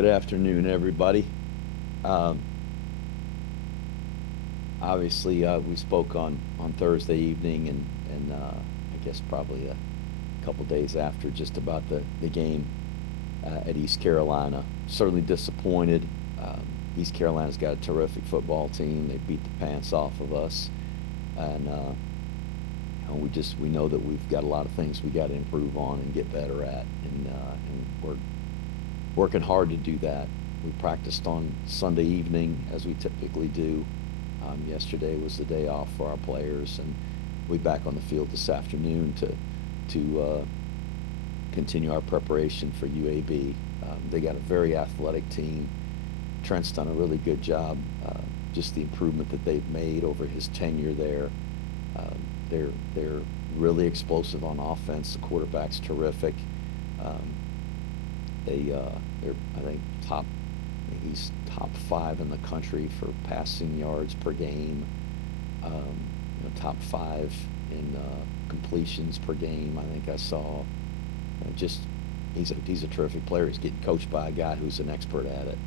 Good afternoon, everybody. Um, Obviously, we spoke on Thursday evening and I guess probably a couple days after just about the game at East Carolina. Certainly disappointed. Um, East Carolina's got a terrific football team. They beat the pants off of us, and we know that we've got a lot of things we got to improve on and get better at, and we're working hard to do that. We practiced on Sunday evening as we typically do. Yesterday was the day off for our players, and we'll be back on the field this afternoon to continue our preparation for UAB. They got a very athletic team. Trent's done a really good job. Just the improvement that they've made over his tenure there. They're really explosive on offense. The quarterback's terrific. Um, they're I think he's top five in the country for passing yards per game. Top five in completions per game. I think I saw. Just he's a terrific player. He's getting coached by a guy who's an expert at it,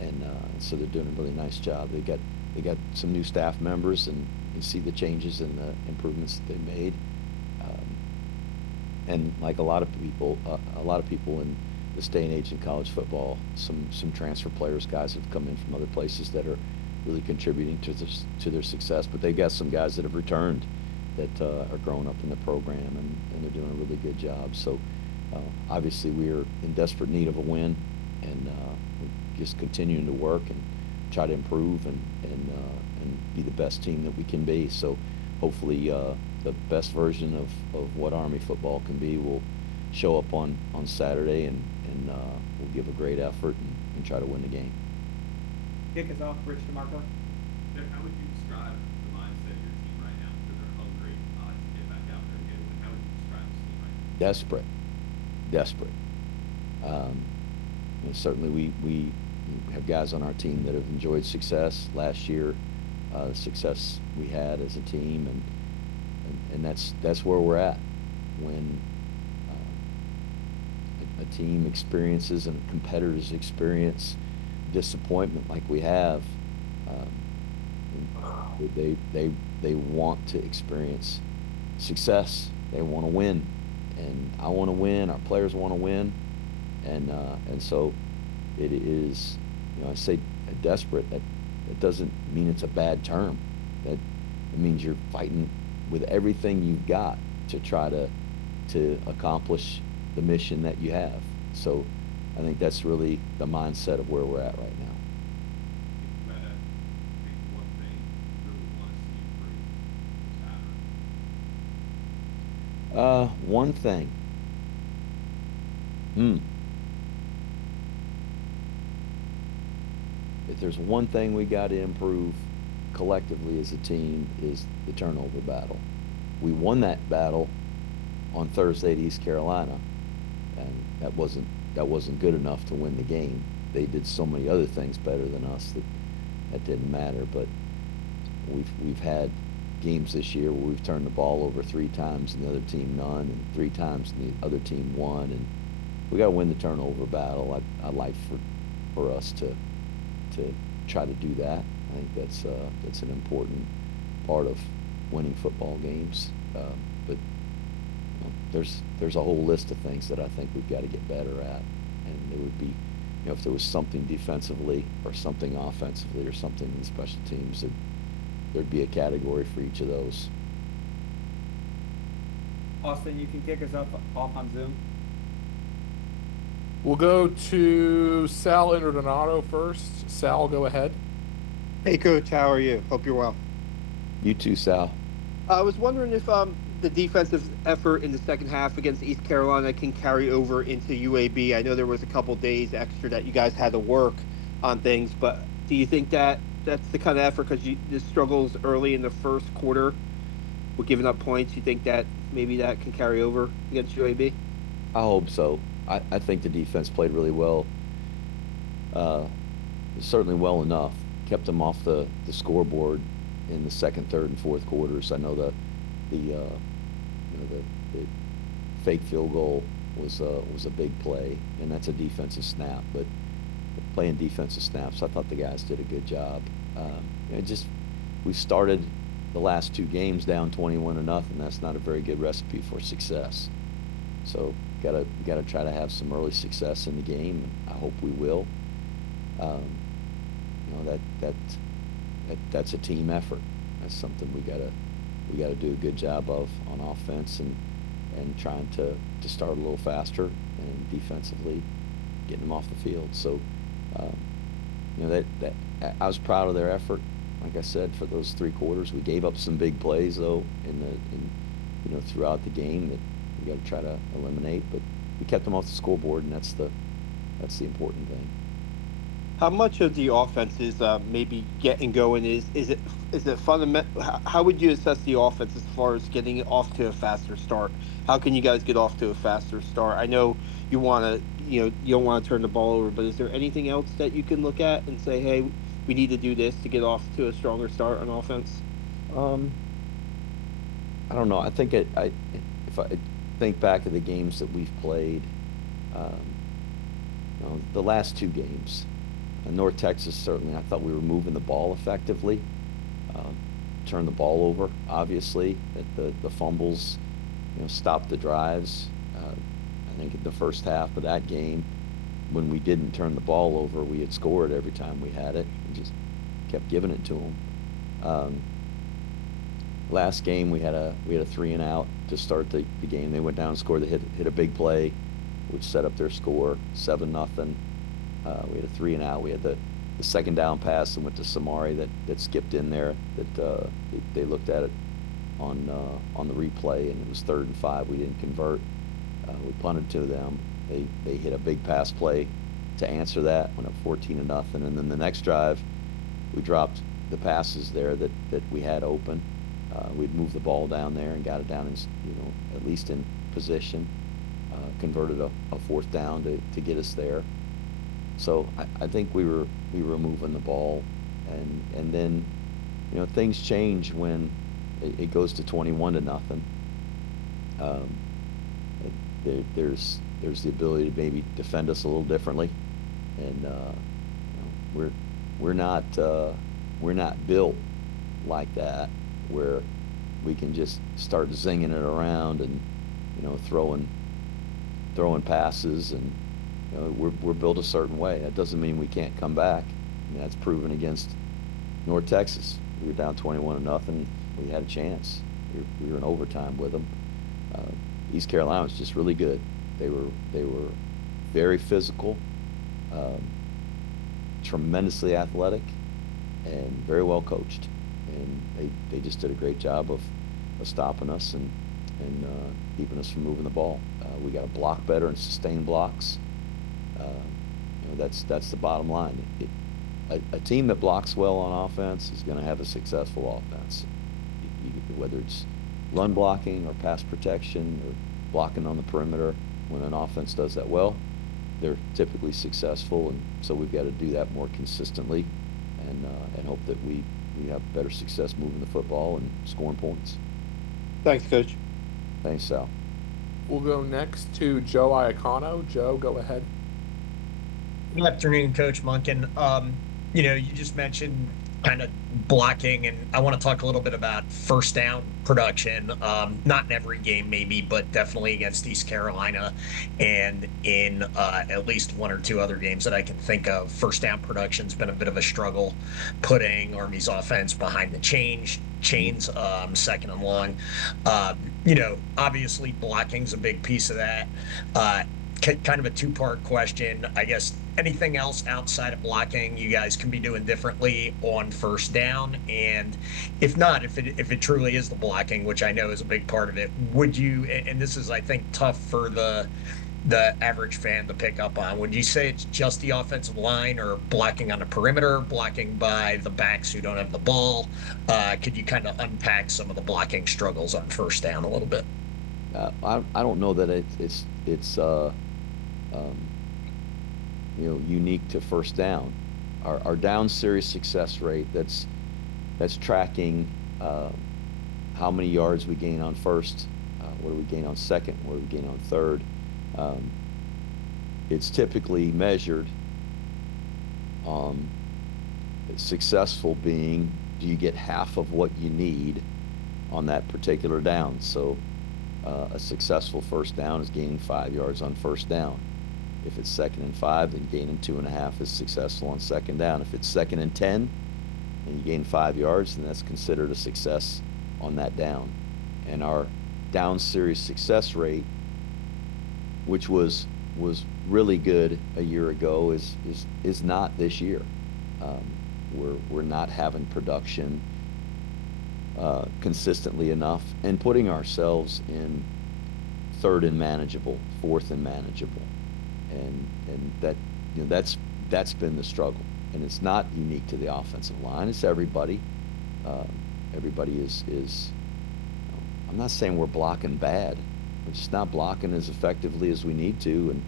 and so they're doing a really nice job. They got some new staff members, and you see the changes and the improvements that they made. Um, and like a lot of people in this day and age in college football, some transfer players, guys have come in from other places that are really contributing to their success. But they've got some guys that have returned that are growing up in the program, and they're doing a really good job. So obviously we're in desperate need of a win, and we're just continuing to work and try to improve and be the best team that we can be. So hopefully the best version of what Army football can be will show up on Saturday, and we'll give a great effort and try to win the game. Kick us off, Rich DeMarco. Jeff, how would you describe the mindset of your team right now? Because they're hungry to get back out there and get a win. How would you describe this team right now? Desperate, desperate. Certainly we have guys on our team that have enjoyed success last year, the success we had as a team, and that's where we're at. When a team experiences and competitors experience disappointment like we have, they want to experience success. They want to win, and I want to win. Our players want to win, and so it is. I say desperate. That doesn't mean it's a bad term. That it means you're fighting with everything you've got to try to accomplish the mission that you have. So I think that's really the mindset of where we're at right now. If you had to pick one thing you really want to see improve this One thing. Hmm. If there's one thing we got to improve collectively as a team is the turnover battle. We won that battle on Thursday at East Carolina, and that wasn't good enough to win the game. They did so many other things better than us that didn't matter. But we've had games this year where we've turned the ball over three times and the other team none, and three times and the other team won. And we got to win the turnover battle. I like for us to try to do that. I think that's an important part of winning football games. But there's a whole list of things that I think we've got to get better at, and there would be, if there was something defensively or something offensively or something in special teams, there'd be a category for each of those. Austin, you can kick us off on Zoom. We'll go to Sal Interdonato first. Sal, go ahead. Hey, Coach, how are you? Hope you're well. You too, Sal. I was wondering if the defensive effort in the second half against East Carolina can carry over into UAB. I know there was a couple days extra that you guys had to work on things, but do you think that that's the kind of effort, because the struggles early in the first quarter with giving up points, you think that maybe that can carry over against UAB? I hope so. I think the defense played really well. Uh, Certainly well enough. Kept them off the scoreboard in the second, third, and fourth quarters. I know the fake field goal was a big play, and that's a defensive snap. But playing defensive snaps. I thought the guys did a good job. Just we started the last two games down 21-0. That's not a very good recipe for success. So gotta try to have some early success in the game. And I hope we will. That's a team effort. That's something we gotta do a good job of on offense and trying to start a little faster and defensively getting them off the field. So that I was proud of their effort. Like I said, for those 3 quarters, we gave up some big plays though throughout the game that we got to try to eliminate. But we kept them off the scoreboard, and that's the important thing. How much of the offense is maybe getting going? Is it fundamental? How would you assess the offense as far as getting it off to a faster start? How can you guys get off to a faster start? I know you want to, you don't want to turn the ball over, but is there anything else that you can look at and say, hey, we need to do this to get off to a stronger start on offense? I don't know. I think if I think back to the games that we've played, the last 2 games. North Texas, certainly, I thought we were moving the ball effectively. Turned the ball over, obviously. That the fumbles, stopped the drives. I think in the first half of that game, when we didn't turn the ball over, we had scored every time we had it. We just kept giving it to them. Last game, we had a 3-and-out to start the game. They went down and scored. They hit a big play, which set up their score, 7-0. We had a 3-and-out. We had the second down pass and went to Samari that skipped in there. That they looked at it on the replay, and it was 3rd and 5. We didn't convert. We punted to them. They hit a big pass play to answer that. Went up 14-0, and then the next drive, we dropped the passes there that we had open. We'd moved the ball down there and got it down in, at least in position. Converted a 4th down to get us there. So I think we were moving the ball, and then things change when it goes to 21-0. There's the ability to maybe defend us a little differently, and we're not built like that where we can just start zinging it around and throwing passes, and we're built a certain way. That doesn't mean we can't come back. That's proven against North Texas. We were down 21-0. We had a chance. We were in overtime with them. East Carolina was just really good. They were very physical, tremendously athletic, and very well coached. And they just did a great job of stopping us and keeping us from moving the ball. We got to block better and sustain blocks. That's the bottom line. A team that blocks well on offense is going to have a successful offense. Whether it's run blocking or pass protection or blocking on the perimeter, when an offense does that well, they're typically successful. And so we've got to do that more consistently, and hope that we have better success moving the football and scoring points. Thanks, Coach. Thanks, Sal. We'll go next to Joe Iacano. Joe, go ahead. Good afternoon, Coach Monken. You just mentioned kind of blocking, and I want to talk a little bit about first down production. Not in every game, maybe, but definitely against East Carolina, and in at least 1 or 2 other games that I can think of. First down production's been a bit of a struggle, putting Army's offense behind the chains, second and long. Obviously blocking's a big piece of that. Kind of a 2-part question, I guess. Anything else outside of blocking you guys can be doing differently on first down? And if not, if it truly is the blocking, which I know is a big part of it, would you, and this is, I think, tough for the average fan to pick up on, would you say it's just the offensive line, or blocking on the perimeter, blocking by the backs who don't have the ball? Could you kind of unpack some of the blocking struggles on first down a little bit? I don't know that it's unique to first down. Our down series success rate, that's tracking how many yards we gain on first, what do we gain on second, what do we gain on third. It's typically measured Um, Successful being, do you get half of what you need on that particular down? So a successful first down is gaining 5 yards on first down. If it's 2nd and 5, then gaining 2.5 is successful on second down. If it's 2nd and 10, and you gain 5 yards, then that's considered a success on that down. And our down series success rate, which was really good a year ago, is not this year. We're not having production consistently enough, and putting ourselves in 3rd and manageable, 4th and manageable, and that, that's been the struggle. And it's not unique to the offensive line. It's everybody. Everybody is. I'm not saying we're blocking bad. We're just not blocking as effectively as we need to, and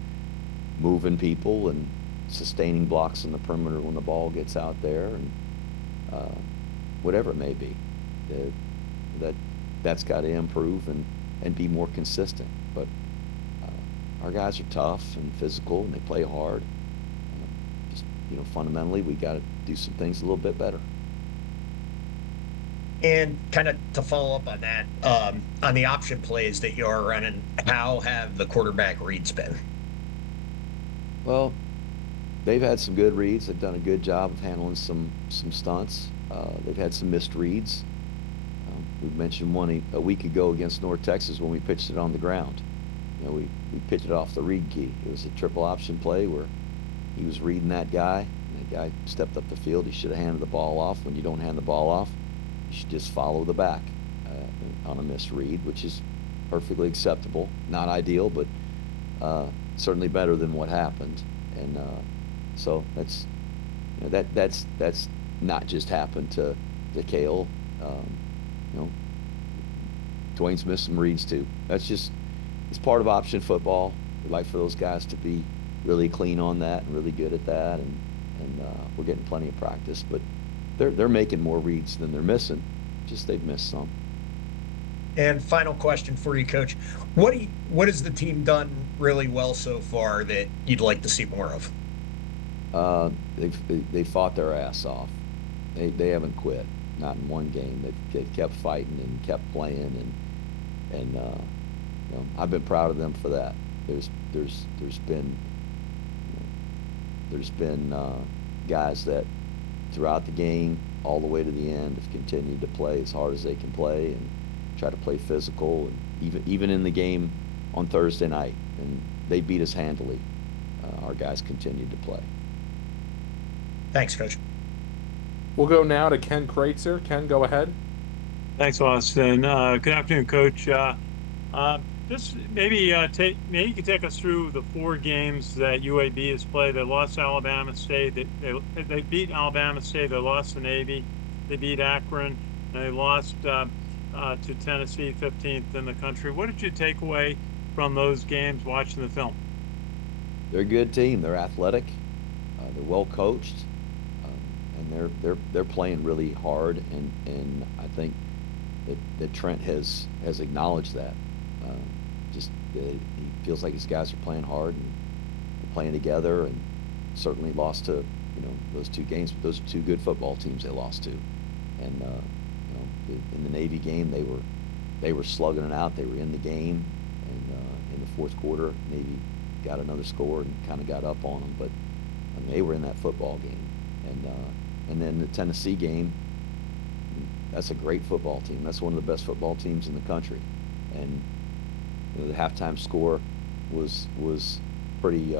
moving people and sustaining blocks on the perimeter when the ball gets out there, and whatever it may be. That's got to improve and be more consistent. But our guys are tough and physical, and they play hard. Just, fundamentally, we got to do some things a little bit better. And kind of to follow up on that, on the option plays that you're running, how have the quarterback reads been? Well, they've had some good reads. They've done a good job of handling some stunts. They've had some missed reads. We mentioned one a week ago against North Texas when we pitched it on the ground. We pitched it off the read key. It was a triple option play where he was reading that guy, and that guy stepped up the field. He should have handed the ball off. When you don't hand the ball off, you should just follow the back on a misread, which is perfectly acceptable. Not ideal, but certainly better than what happened. And so that's not just happened to Kale. Dwayne's missed some reads too. It's part of option football. We like for those guys to be really clean on that and really good at that, and we're getting plenty of practice. But they're making more reads than they're missing. Just they've missed some. And final question for you, Coach: what has the team done really well so far that you'd like to see more of? They fought their ass off. They haven't quit. Not in one game. They've kept fighting and kept playing, and I've been proud of them for that. There's been guys that throughout the game all the way to the end have continued to play as hard as they can play and try to play physical, and even in the game on Thursday night, and they beat us handily. Our guys continued to play. Thanks, Coach. We'll go now to Ken Kreitzer. Ken, go ahead. Thanks, Austin. Good afternoon, Coach. Just maybe you could take us through the 4 games that UAB has played. They lost to Alabama State. They beat Alabama State. They lost to Navy. They beat Akron. And they lost to Tennessee, 15th in the country. What did you take away from those games watching the film? They're a good team. They're athletic. They're well coached. And they're playing really hard, and I think that Trent has acknowledged that. He feels like his guys are playing hard and playing together, and certainly lost to those 2 games, but those are 2 good football teams they lost to. And in the Navy game, they were slugging it out. They were in the game, and in the 4th quarter, Navy got another score and kind of got up on them, but they were in that football game. And then the Tennessee game, that's a great football team. That's one of the best football teams in the country. And the halftime score was pretty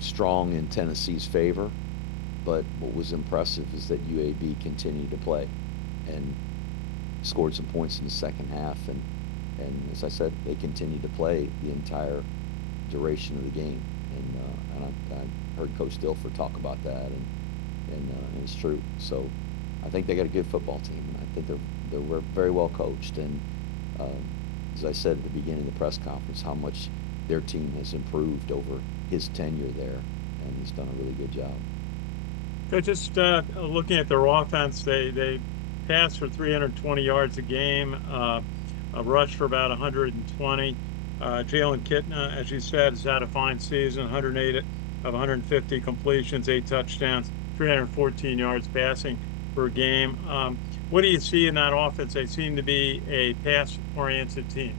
strong in Tennessee's favor. But what was impressive is that UAB continued to play and scored some points in the second half. And as I said, they continued to play the entire duration of the game. And I heard Coach Dilfer talk about that, and it's true. So I think they got a good football team, and I think they're very well coached. And as I said at the beginning of the press conference, how much their team has improved over his tenure there, and he's done a really good job. So just looking at their offense, they pass for 320 yards a game, a rush for about 120. Jalen Kitna, as you said, has had a fine season, 108 of 150 completions, 8 touchdowns, 314 yards passing per game. What do you see in that offense? They seem to be a pass-oriented team.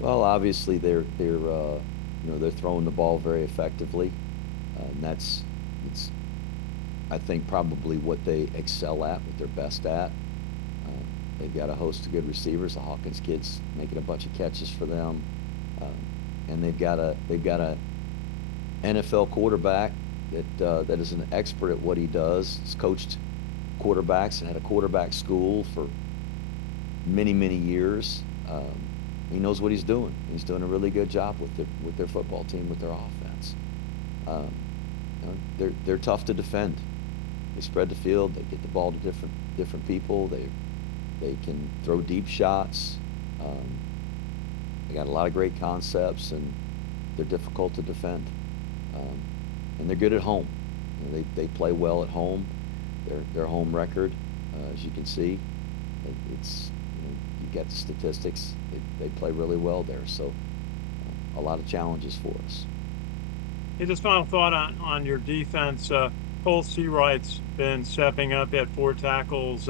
Well, obviously they're throwing the ball very effectively, and it's I think probably what they excel at, what they're best at. They've got a host of good receivers. The Hawkins kid's making a bunch of catches for them, and they've got a NFL quarterback that is an expert at what he does. He's coached quarterbacks and had a quarterback school for many years. He knows what he's doing. He's doing a really good job with their football team, with their offense. Um, they're tough to defend. They spread the field. They get the ball to different people. They can throw deep shots. They got a lot of great concepts, and they're difficult to defend. And they're good at home. They play well at home. Their home record, as you can see, it's you get the statistics. They play really well there. So a lot of challenges for us. Hey, just final thought on your defense. Cole Seawright's been stepping up at 4 tackles.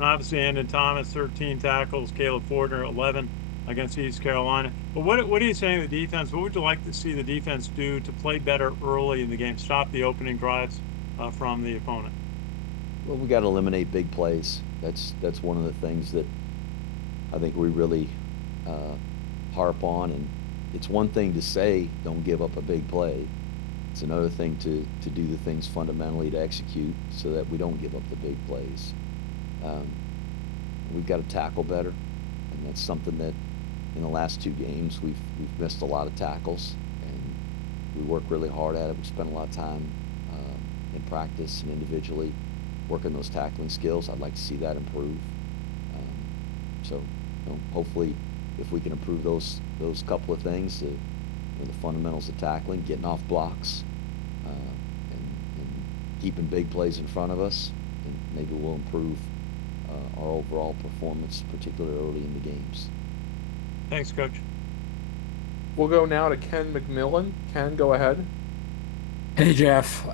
Obviously, Andon Thomas, 13 tackles. Caleb Fortner, 11 against East Carolina. But what are you saying to the defense? What would you like to see the defense do to play better early in the game, stop the opening drives from the opponent? Well, we got to eliminate big plays. That's one of the things that I think we really harp on. And it's one thing to say don't give up a big play. It's another thing to do the things fundamentally to execute so that we don't give up the big plays. We've got to tackle better, and that's something that in the last 2 games we've missed a lot of tackles, and we work really hard at it. We spend a lot of time in practice and individually working those tackling skills. I'd like to see that improve. So hopefully, if we can improve those couple of things, the fundamentals of tackling, getting off blocks, and keeping big plays in front of us, and maybe we'll improve our overall performance, particularly early in the games. Thanks, Coach. We'll go now to Ken McMillan. Ken, go ahead. Hey, Jeff.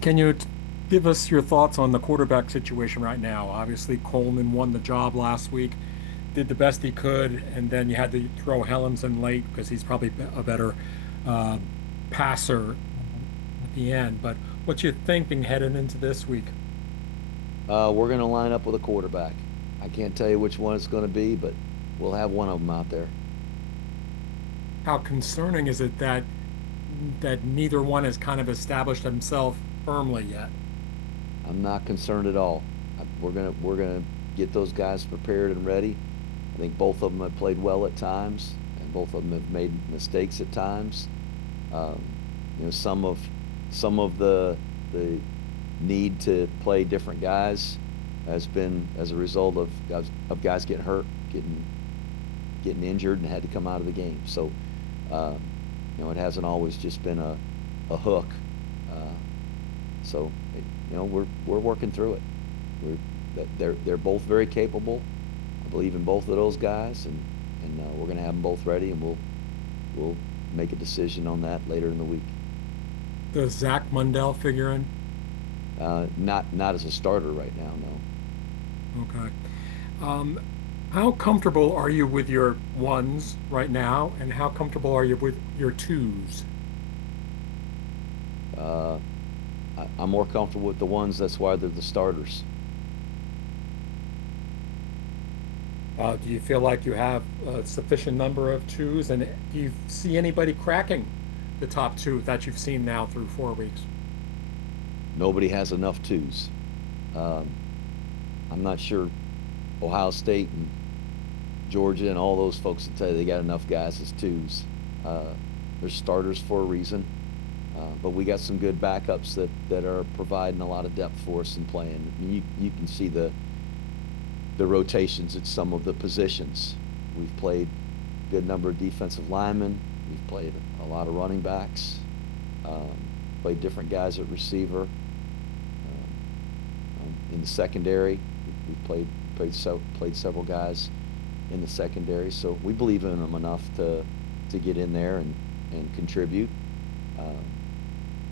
Can you give us your thoughts on the quarterback situation right now? Obviously, Coleman won the job last week, did the best he could, and then you had to throw Helms in late because he's probably a better passer at the end. But what's your thinking heading into this week? We're going to line up with a quarterback. I can't tell you which one it's going to be, but we'll have one of them out there. How concerning is it that neither one has kind of established himself firmly yet? I'm not concerned at all. We're gonna get those guys prepared and ready. I think both of them have played well at times, and both of them have made mistakes at times. Some of the need to play different guys has been as a result of guys getting hurt, getting injured, and had to come out of the game. So, it hasn't always just been a hook. So, we're working through it. They're both very capable. I believe in both of those guys, and we're going to have them both ready, and we'll make a decision on that later in the week. Does Zach Mundell figure in? Not as a starter right now, no. Okay. How comfortable are you with your ones right now, and how comfortable are you with your twos? I'm more comfortable with the ones. That's why they're the starters. Do you feel like you have a sufficient number of twos, and do you see anybody cracking the top 2 that you've seen now through 4 weeks? Nobody has enough twos. I'm not sure Ohio State and Georgia and all those folks that tell you they got enough guys as twos. They're starters for a reason. But we got some good backups that are providing a lot of depth for us in playing. I mean, you can see the rotations at some of the positions. We've played a good number of defensive linemen. We've played a lot of running backs. Played different guys at receiver. In the secondary, we've played several guys in the secondary. So we believe in them enough to get in there and contribute.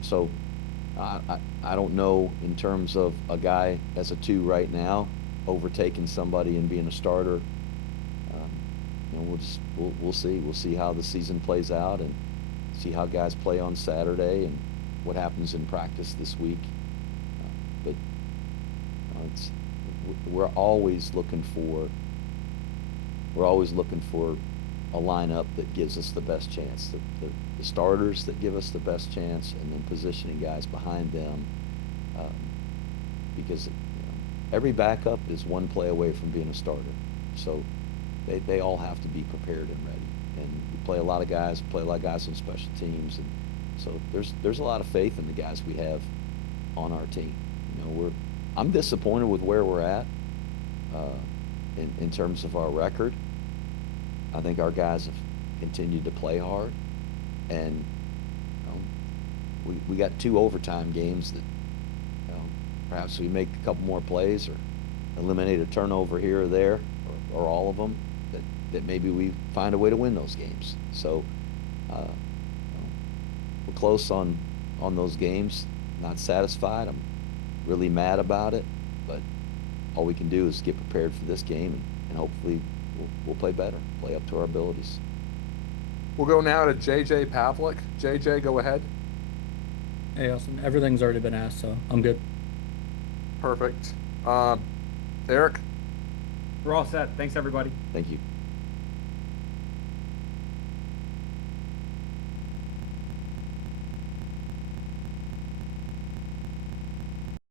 So I don't know in terms of a guy as a 2 right now overtaking somebody and being a starter. We'll see. We'll see how the season plays out and see how guys play on Saturday and what happens in practice this week. But it's we're always looking for a lineup that gives us the best chance. The starters that give us the best chance, and then positioning guys behind them, because every backup is one play away from being a starter. So they all have to be prepared and ready. And we play a lot of guys on special teams, and so there's a lot of faith in the guys we have on our team. I'm disappointed with where we're at in terms of our record. I think our guys have continued to play hard, and we got 2 overtime games that perhaps we make a couple more plays or eliminate a turnover here or there, or all of them, that maybe we find a way to win those games. So we're close on those games. Not satisfied. I'm really mad about it, but all we can do is get prepared for this game, and hopefully we'll play better, play up to our abilities. We'll go now to JJ Pavlik. JJ, go ahead. Hey, Austin. Everything's already been asked, so I'm good. Perfect. Eric? We're all set. Thanks, everybody. Thank you.